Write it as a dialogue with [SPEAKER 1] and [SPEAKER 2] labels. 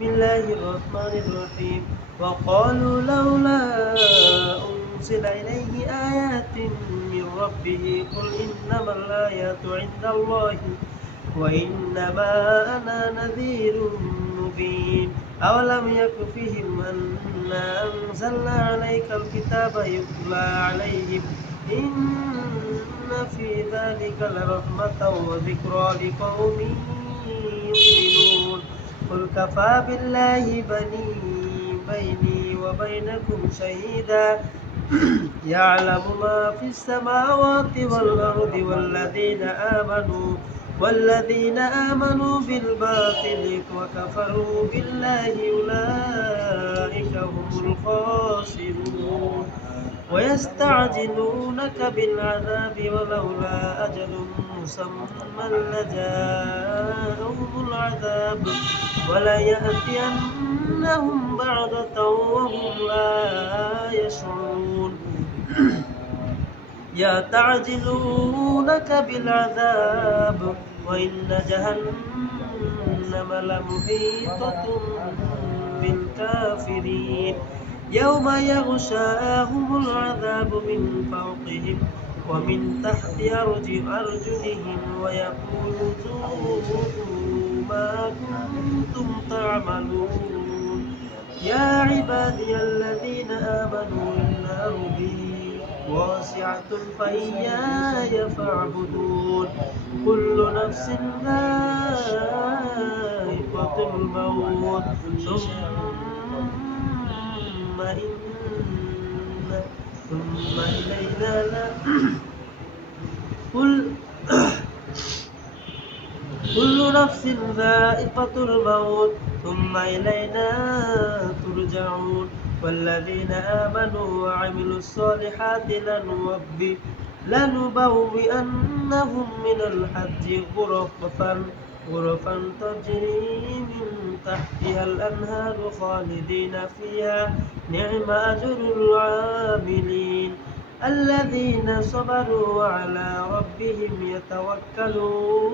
[SPEAKER 1] بسم الله الرحمن الرحيم وقالوا لولا أنزل إليه آيات من ربه قل إنما الآيات عند الله وإنما أنا نذير مبين أولم يكفهم أنا أنزلنا عليك الكتاب يتلى عليهم إن في ذلك لرحمة وذكرى لقوم يؤمنون قل كفى بالله بني بيني وبينكم شهيدا. يعلم ما في السماوات والأرض والذين آمنوا والذين آمنوا بالباطل وكفروا بالله أولئك هم الخاسرون. ويستعجلونك بالعذاب ولولا أجل مسمى لجاءهم العذاب. وليأتينهم بعدة وهم لا يشعرون. يستعجلونك بالعذاب وإن جهنم لمحيطة بالكافرين. يوم يغشاهم العذاب من فوقهم ومن تحت أرجلهم ويقول ذوقوا ما كنتم تعملون يا عبادي الذين آمنوا إن أرضي واسعة فإياي فاعبدون كل نفس ذائقة الموت ثم إن ثم إلينا لا كل كل نفس ذائقة الموت ثم إلينا ترجعون. والذين آمنوا وعملوا الصالحات لنبوئنهم من الحج غرفا غرفا تجري من تحتها الأنهار خالدين فيها. نعم أجر العاملين الذين صبروا وعلى ربهم يتوكلون.